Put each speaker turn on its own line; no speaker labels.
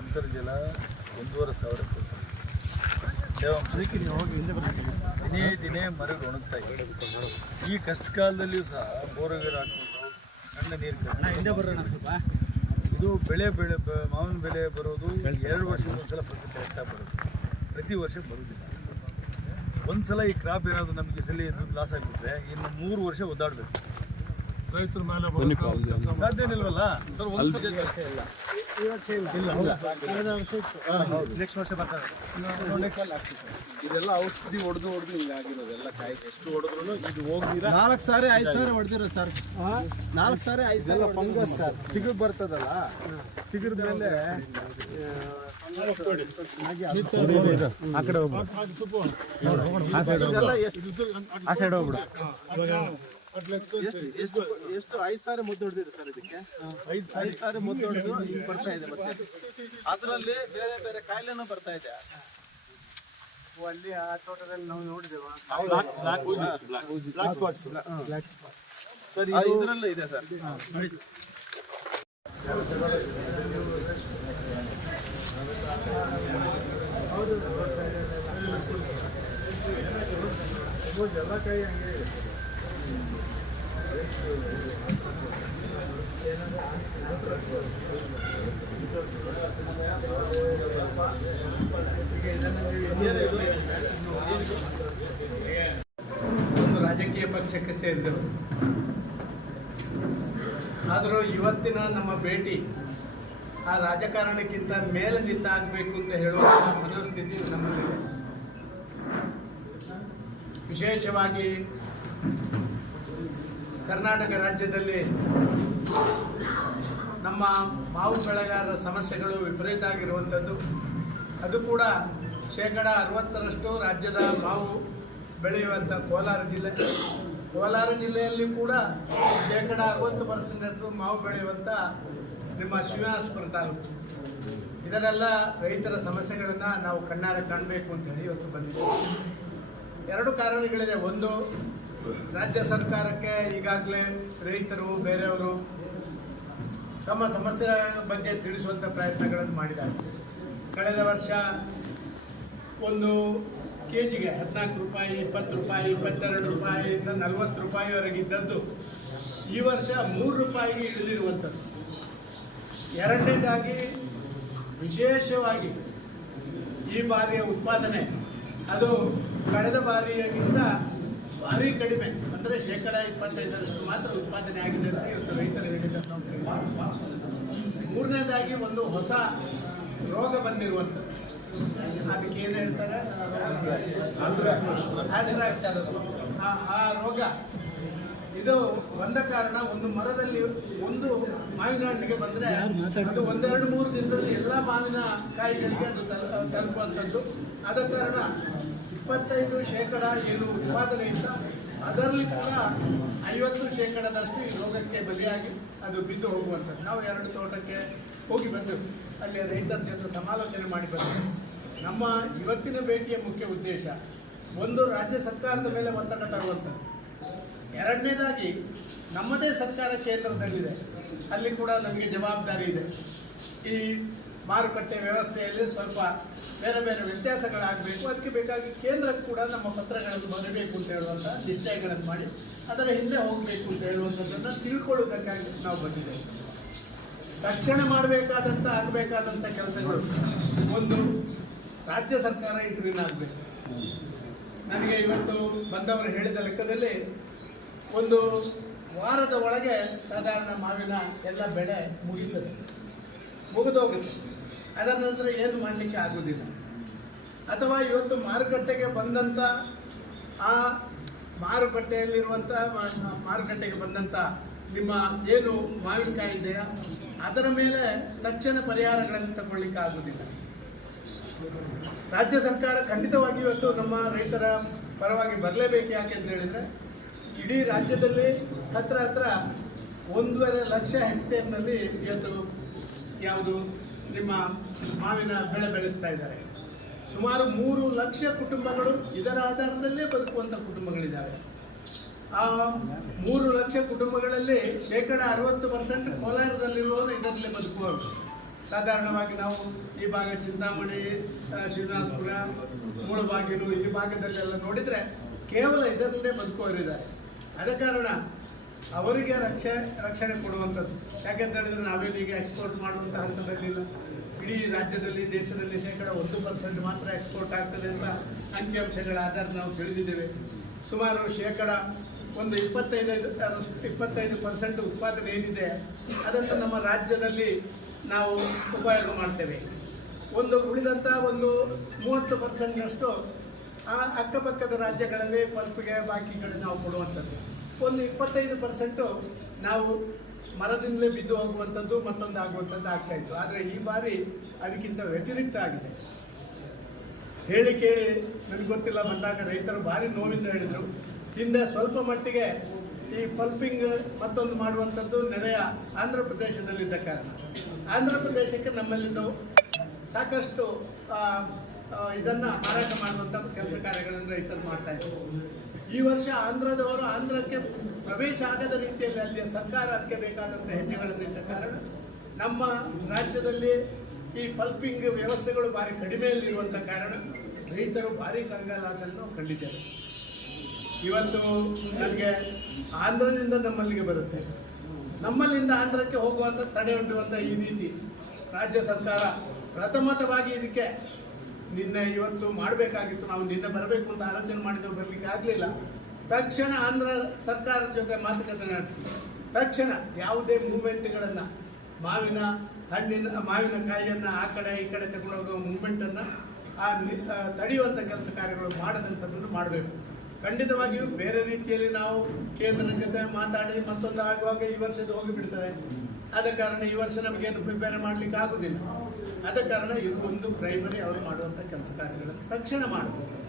ಅಂತರ್ಜಲ ಒಂದೂವರೆ ಸಾವಿರ ದಿನೇ ದಿನೇ ಮರಗಳು ಒಣಗ್ತಾ ಇದೆ. ಈ ಕಷ್ಟ ಕಾಲದಲ್ಲಿಯೂ ಸಹ ಬೋರ್ವೆಲ್ ಹಾಕ್ಕೊಂಡು ಸಣ್ಣ ನೀರು ಹಿಂದೆ ಬರೋಣ ಇದು ಬೆಳೆ ಬೆಳೆ ಬ- ಮಾವಿನ ಬೆಳೆ ಬರೋದು ಎರಡು ವರ್ಷಕ್ಕೊಂದ್ಸಲ ಫಸಲು ಕರೆಕ್ಟಾಗಿ ಬರೋದು ಪ್ರತಿ ವರ್ಷ ಬರೋದಿಲ್ಲ ಒಂದ್ಸಲ ಈ ಕ್ರಾಪ್ ಏನಾದರೂ ನಮಗೆ ಸಲ ಲಾಸ್ ಆಗಿಬಿಟ್ರೆ ಇನ್ನು ಮೂರು ವರ್ಷ ಒದ್ದಾಡಬೇಕು.
ರೈತರ ಮೇಲೆ
ಸಾಧ್ಯ ಇಲ್ವಲ್ಲ? ಸರ್ ಒಂದು ಸಲ ಇಲ್ಲ.
ನೆಕ್ಸ್ಟ್ ವರ್ಷ ಬರ್ತಾರೆ
ಇದೆಲ್ಲ ಔಷಧಿ ಹೊಡೆದು ಹೊಡೆದು ಹಿಂಗಾಗಿರೋದೆಲ್ಲ ಕಾಯಿ ಎಷ್ಟು ಹೊಡೆದ್ರು ಇದು ಹೋಗಿರ
ನಾಲ್ಕು ಸಾರಿ ಐದು ಸಾರಿ ಹೊಡೆದಿರೋ ಸರ್. ನಾಲ್ಕು ಸಾರಿ ಐದು ಸಾರಿ ಫಂಗಸ್ ಸರ್. ಚಿಗುರು ಬರ್ತದಲ್ಲ? ಚಿಗುರ ಮೇಲೆ ಇದೆಲ್ಲ ಹೋಗ್ಬಿಡು.
ಆ ಸೈಡ್ ಹೋಗ್ಬಿಡು.
ಎಷ್ಟು ಎಷ್ಟು ಎಷ್ಟು ಐದು ಸಾರಿ ಮುದ್ದು ಹೊಡೆದಿರಿ ಸರ್ ಇದಕ್ಕೆ ಐದು ಐದು ಸಾರಿ ಮುದ್ದು ಹೊಡೆದು ಹಿಂಗೆ ಬರ್ತಾ ಇದೆ ಮತ್ತೆ ಅದರಲ್ಲಿ ಬೇರೆ ಬೇರೆ ಕಾಯಿಲೆನೂ ಬರ್ತಾ ಇದೆ ಅಲ್ಲಿ ಆ ತೋಟದಲ್ಲಿ ನಾವು ನೋಡಿದೆವು ಸರ್ ಇದರಲ್ಲೂ ಇದೆ ಸರ್
ಒಂದು ರಾಜಕೀಯ ಪಕ್ಷಕ್ಕೆ ಸೇರಿದರು ಆದರೂ ಇವತ್ತಿನ ನಮ್ಮ ಭೇಟಿ ಆ ರಾಜಕಾರಣಕ್ಕಿಂತ ಮೇಲೆ ನಿಂತಾಗಬೇಕು ಅಂತ ಹೇಳುವ ಮನೋಸ್ಥಿತಿ ನಮ್ಮಲ್ಲಿದೆ. ವಿಶೇಷವಾಗಿ ಕರ್ನಾಟಕ ರಾಜ್ಯದಲ್ಲಿ ನಮ್ಮ ಮಾವು ಬೆಳೆಗಾರರ ಸಮಸ್ಯೆಗಳು ವಿಪರೀತ ಆಗಿರುವಂಥದ್ದು. ಅದು ಕೂಡ ಶೇಕಡ ಅರವತ್ತರಷ್ಟು ರಾಜ್ಯದ ಮಾವು ಬೆಳೆಯುವಂಥ ಕೋಲಾರ ಜಿಲ್ಲೆ. ಕೋಲಾರ ಜಿಲ್ಲೆಯಲ್ಲಿ ಕೂಡ ಶೇಕಡ ಅರವತ್ತು ಪರ್ಸೆಂಟಷ್ಟು ಮಾವು ಬೆಳೆಯುವಂಥ ನಿಮ್ಮ ಶ್ರೀನಿವಾಸಪುರ ತಾಲೂಕು. ಇದರೆಲ್ಲ ರೈತರ ಸಮಸ್ಯೆಗಳನ್ನು ನಾವು ಕಣ್ಣಾರೆ ಕಾಣಬೇಕು ಅಂತೇಳಿ ಇವತ್ತು ಬಂದಿದ್ದೀವಿ. ಎರಡು ಕಾರಣಗಳಿದೆ. ಒಂದು ರಾಜ್ಯ ಸರ್ಕಾರಕ್ಕೆ ಈಗಾಗಲೇ ರೈತರು, ಬೇರೆಯವರು ತಮ್ಮ ಸಮಸ್ಯೆ ಬಗ್ಗೆ ತಿಳಿಸುವಂಥ ಪ್ರಯತ್ನಗಳನ್ನು ಮಾಡಿದ್ದಾರೆ. ಕಳೆದ ವರ್ಷ ಒಂದು ಕೆ ಜಿಗೆ ಹದಿನಾಲ್ಕು ರೂಪಾಯಿ, ಇಪ್ಪತ್ತು ರೂಪಾಯಿ, ಇಪ್ಪತ್ತೆರಡು ರೂಪಾಯಿಯಿಂದ ನಲವತ್ತು ರೂಪಾಯಿವರೆಗಿದ್ದದ್ದು ಈ ವರ್ಷ ಮೂರು ರೂಪಾಯಿಗೆ ಇಳಿದಿರುವಂಥದ್ದು. ಎರಡನೇದಾಗಿ ವಿಶೇಷವಾಗಿ ಈ ಬಾರಿಯ ಉತ್ಪಾದನೆ, ಅದು ಕಳೆದ ಬಾರಿಯಾಗಿಂತ ಭಾರಿ ಕಡಿಮೆ. ಅಂದರೆ ಶೇಕಡ ಇಪ್ಪತ್ತೈದರಷ್ಟು ಮಾತ್ರ ಉತ್ಪಾದನೆ ಆಗಿದೆ ಅಂತ ಇವತ್ತು ರೈತರು ಕೇಳಿದ್ದೀವಿ. ಮೂರನೇದಾಗಿ ಒಂದು ಹೊಸ ರೋಗ ಬಂದಿರುವಂಥದ್ದು. ಅದಕ್ಕೆ ಏನು ಹೇಳ್ತಾರೆ. ಆ ಆ ರೋಗ ಇದು ಬಂದ ಕಾರಣ ಒಂದು ಮರದಲ್ಲಿ ಒಂದು ಮಾವಿನ ಹಣ್ಣಿಗೆ ಬಂದರೆ ಅದು ಒಂದೆರಡು ಮೂರು ದಿನದಲ್ಲಿ ಎಲ್ಲ ಮಾವಿನ ಕಾಯಿಗಳಿಗೆ ಅದು ತಲ- ತಲುಪುವಂಥದ್ದು. ಆದ ಕಾರಣ ಇಪ್ಪತ್ತೈದು ಶೇಕಡ ಏನು ಉತ್ಪಾದನೆ ಇತ್ತ ಅದರಲ್ಲಿ ಕೂಡ ಐವತ್ತು ಶೇಕಡದಷ್ಟು ಈ ರೋಗಕ್ಕೆ ಬಲಿಯಾಗಿ ಅದು ಬಿದ್ದು ಹೋಗುವಂಥದ್ದು. ನಾವು ಎರಡು ತೋಟಕ್ಕೆ ಹೋಗಿ ಬಂದೆವು. ಅಲ್ಲಿ ರೈತರ ಜೊತೆ ಸಮಾಲೋಚನೆ ಮಾಡಿ ಬಂದೆವು. ನಮ್ಮ ಇವತ್ತಿನ ಭೇಟಿಯ ಮುಖ್ಯ ಉದ್ದೇಶ, ಒಂದು ರಾಜ್ಯ ಸರ್ಕಾರದ ಮೇಲೆ ಒತ್ತಡ ತರುವಂಥದ್ದು. ಎರಡನೇದಾಗಿ ನಮ್ಮದೇ ಸರ್ಕಾರ ಕೇಂದ್ರದಲ್ಲಿದೆ. ಅಲ್ಲಿ ಕೂಡ ನಮಗೆ ಜವಾಬ್ದಾರಿ ಇದೆ. ಈ ಮಾರುಕಟ್ಟೆ ವ್ಯವಸ್ಥೆಯಲ್ಲಿ ಸ್ವಲ್ಪ ಬೇರೆ ಬೇರೆ ವ್ಯತ್ಯಾಸಗಳಾಗಬೇಕು. ಅದಕ್ಕೆ ಬೇಕಾಗಿ ಕೇಂದ್ರ ಕೂಡ ನಮ್ಮ ಪತ್ರಗಳನ್ನು ಬರಬೇಕು ಅಂತ ಹೇಳುವಂಥ ನಿಶ್ಚಯಗಳನ್ನು ಮಾಡಿ, ಅದರ ಹಿಂದೆ ಹೋಗಬೇಕು ಅಂತ ಹೇಳುವಂಥದ್ದನ್ನು ತಿಳ್ಕೊಳ್ಳೋದಕ್ಕಾಗಿ ನಾವು ಬಂದಿದ್ದೇವೆ. ತಕ್ಷಣ ಮಾಡಬೇಕಾದಂಥ ಆಗಬೇಕಾದಂಥ ಕೆಲಸಗಳು. ಒಂದು, ರಾಜ್ಯ ಸರ್ಕಾರ ಇಂಟರ್ವ್ಯೂನ್ ಆಗಬೇಕು ನನಗೆ ಇವತ್ತು ಬಂದವರು ಹೇಳಿದ ಲೆಕ್ಕದಲ್ಲಿ ಒಂದು ವಾರದ ಒಳಗೆ ಸಾಧಾರಣ ಮಾವಿನ ಎಲ್ಲ ಬೆಳೆ ಮುಗೀತದೆ. ಮುಗಿದೋಗುತ್ತೆ. ಅದರ ನಂತರ ಏನು ಮಾಡಲಿಕ್ಕೆ ಆಗೋದಿಲ್ಲ. ಅಥವಾ ಇವತ್ತು ಮಾರುಕಟ್ಟೆಗೆ ಬಂದಂಥ ಆ ಮಾರುಕಟ್ಟೆಯಲ್ಲಿರುವಂಥ ಮಾರುಕಟ್ಟೆಗೆ ಬಂದಂಥ ನಿಮ್ಮ ಏನು ಮಾವಿನಕಾಯಿ ಇದೆಯಾ, ಅದರ ಮೇಲೆ ತಕ್ಷಣ ಪರಿಹಾರಗಳನ್ನು ತಗೊಳ್ಳಿಕ್ಕೆ ಆಗೋದಿಲ್ಲ. ರಾಜ್ಯ ಸರ್ಕಾರ ಖಂಡಿತವಾಗಿ ಇವತ್ತು ನಮ್ಮ ರೈತರ ಪರವಾಗಿ ಬರಲೇಬೇಕು ಯಾಕೆ ಅಂತ ಹೇಳಿದರೆ, ಇಡೀ ರಾಜ್ಯದಲ್ಲಿ ಹತ್ರ ಹತ್ರ ಒಂದೂವರೆ ಲಕ್ಷ ಹೆಕ್ಟೇರ್ನಲ್ಲಿ ಇವತ್ತು ಯಾವುದು ನಿಮ್ಮ ಮಾವಿನ ಬೆಳೆ ಬೆಳೆಸ್ತಾ ಇದ್ದಾರೆ. ಸುಮಾರು ಮೂರು ಲಕ್ಷ ಕುಟುಂಬಗಳು ಇದರ ಆಧಾರದಲ್ಲೇ ಬದುಕುವಂಥ ಕುಟುಂಬಗಳಿದ್ದಾವೆ ಆ ಮೂರು ಲಕ್ಷ ಕುಟುಂಬಗಳಲ್ಲಿ ಶೇಕಡ ಅರವತ್ತು ಪರ್ಸೆಂಟ್ ಕೋಲಾರದಲ್ಲಿರುವವರು ಇದರಲ್ಲೇ ಬದುಕುವವರು. ಸಾಧಾರಣವಾಗಿ ನಾವು ಈ ಭಾಗ ಚಿಂತಾಮಣಿ ಶ್ರೀನಿವಾಸಪುರ, ಮುಳಬಾಗಿಲು ಈ ಭಾಗದಲ್ಲೆಲ್ಲ ನೋಡಿದರೆ ಕೇವಲ ಇದರಲ್ಲೇ ಬದುಕುವವರಿದ್ದಾರೆ. ಆದ ಕಾರಣ ಅವರಿಗೆ ರಕ್ಷೆ, ರಕ್ಷಣೆ ಕೊಡುವಂಥದ್ದು. ಯಾಕೆಂತ ಹೇಳಿದ್ರೆ ಈಗ ಎಕ್ಸ್ಪೋರ್ಟ್ ಮಾಡುವಂಥ ಹಂತದಲ್ಲಿಲ್ಲ ಇಡೀ ರಾಜ್ಯದಲ್ಲಿ, ದೇಶದಲ್ಲಿ ಶೇಕಡ ಒಂದು ಪರ್ಸೆಂಟ್ ಮಾತ್ರ ಎಕ್ಸ್ಪೋರ್ಟ್ ಆಗ್ತದೆ ಅಂತ ಅಂಕಿಅಂಶಗಳ ಆಧಾರ ನಾವು ತಿಳಿದಿದ್ದೇವೆ. ಸುಮಾರು ಶೇಕಡ ಒಂದು ಇಪ್ಪತ್ತೈದು ಇಪ್ಪತ್ತೈದು ಪರ್ಸೆಂಟ್ ಉತ್ಪಾದನೆ ಏನಿದೆ, ಅದನ್ನು ನಮ್ಮ ರಾಜ್ಯದಲ್ಲಿ ನಾವು ಉಪಯೋಗ ಮಾಡ್ತೇವೆ. ಒಂದು ಉಳಿದಂಥ ಒಂದು ಮೂವತ್ತು ಪರ್ಸೆಂಟ್ನಷ್ಟು ಆ ಅಕ್ಕಪಕ್ಕದ ರಾಜ್ಯಗಳಲ್ಲಿ ಪಲ್ಪಿಗೆ ಬಾಕಿಗಳು ನಾವು ಕೊಡುವಂಥದ್ದು. ಒಂದು ಇಪ್ಪತ್ತೈದು ಪರ್ಸೆಂಟು ನಾವು ಮರದಿಂದಲೇ ಬಿದ್ದು ಹೋಗುವಂಥದ್ದು, ಮತ್ತೊಂದು ಆಗುವಂಥದ್ದು ಆಗ್ತಾ ಇತ್ತು. ಆದರೆ ಈ ಬಾರಿ ಅದಕ್ಕಿಂತ ವ್ಯತಿರಿಕ್ತ ಆಗಿದೆ. ಹೇಳಿಕೆ ನನಗೆ ಗೊತ್ತಿಲ್ಲ, ಬಂದಾಗ ರೈತರು ಭಾರಿ ನೋವಿಂದ ಹೇಳಿದರು. ಹಿಂದೆ ಸ್ವಲ್ಪ ಮಟ್ಟಿಗೆ ಈ ಪಲ್ಪಿಂಗ್ ಮತ್ತೊಂದು ಮಾಡುವಂಥದ್ದು ನೆರೆಯ ಆಂಧ್ರ ಪ್ರದೇಶದಲ್ಲಿದ್ದ ಕಾರಣ. ಆಂಧ್ರ ಪ್ರದೇಶಕ್ಕೆ ನಮ್ಮಲ್ಲಿಂದ ಸಾಕಷ್ಟು ಇದನ್ನ ಮಾರಾಟ ಮಾಡುವಂಥ ಕೆಲಸ ಕಾರ್ಯಗಳನ್ನು ರೈತರು ಮಾಡ್ತಾ ಇದ್ದಾರೆ ಈ ವರ್ಷ ಆಂಧ್ರದವರು ಆಂಧ್ರಕ್ಕೆ ಪ್ರವೇಶ ಆಗದ ರೀತಿಯಲ್ಲಿ ಅಲ್ಲಿಯ ಸರ್ಕಾರ ಅದಕ್ಕೆ ಬೇಕಾದಂಥ ಹೆಜ್ಜೆಗಳನ್ನು ಇಟ್ಟ ಕಾರಣ ನಮ್ಮ ರಾಜ್ಯದಲ್ಲಿ ಈ ಪಲ್ಪಿಂಗ್ ವ್ಯವಸ್ಥೆಗಳು ಭಾರಿ ಕಡಿಮೆಯಲ್ಲಿರುವಂಥ ಕಾರಣ ರೈತರು ಭಾರಿ ಕಂಗಾಲಾದನ್ನು ಕಂಡಿದ್ದೇವೆ ಇವತ್ತು ನನಗೆ ಆಂಧ್ರದಿಂದ ನಮ್ಮಲ್ಲಿಗೆ ಬರುತ್ತೆ. ನಮ್ಮಲ್ಲಿಂದ ಆಂಧ್ರಕ್ಕೆ ಹೋಗುವಂಥ ತಡೆ ಈ ರೀತಿ ರಾಜ್ಯ ಸರ್ಕಾರ ಪ್ರಥಮತವಾಗಿ ಇದಕ್ಕೆ ನಿನ್ನೆ ಇವತ್ತು ಮಾಡಬೇಕಾಗಿತ್ತು, ನಾವು ನಿನ್ನೆ ಬರಬೇಕು ಅಂತ ಆಲೋಚನೆ ಮಾಡಿದ್ರು, ಬರಲಿಕ್ಕೆ ಆಗಲಿಲ್ಲ ತಕ್ಷಣ ಆಂಧ್ರ ಸರ್ಕಾರದ ಜೊತೆ ಮಾತುಕತೆ ನಡೆಸಿ ತಕ್ಷಣ ಯಾವುದೇ ಮೂಮೆಂಟ್ಗಳನ್ನು ಮಾವಿನ ಹಣ್ಣಿನ ಮಾವಿನಕಾಯಿಯನ್ನು ಆ ಕಡೆ ಈ ಕಡೆ ತಗೊಂಡು ಹೋಗುವ ಮೂಮೆಂಟನ್ನು ಆ ತಡೆಯುವಂಥ ಕೆಲಸ ಕಾರ್ಯಗಳು ಮಾಡದಂಥದ್ದನ್ನು ಮಾಡಬೇಕು. ಖಂಡಿತವಾಗಿಯೂ ಬೇರೆ ರೀತಿಯಲ್ಲಿ ನಾವು ಕೇಂದ್ರದ ಜೊತೆ ಮಾತಾಡಿ ಮತ್ತೊಂದು ಆಗುವಾಗ ಈ ವರ್ಷದ ಹೋಗಿಬಿಡ್ತಾರೆ ಆದ ಕಾರಣ ಈ ವರ್ಷ ನಮಗೇನು ಪ್ರಿಪೇರ್ ಮಾಡಲಿಕ್ಕೆ ಆಗೋದಿಲ್ಲ. ಆದ ಕಾರಣ ಇದು ಒಂದು ಪ್ರೈಮರಿ ಅವರು ಮಾಡುವಂಥ ಕೆಲಸ ಕಾರ್ಯಗಳನ್ನು ತಕ್ಷಣ ಮಾಡಬೇಕು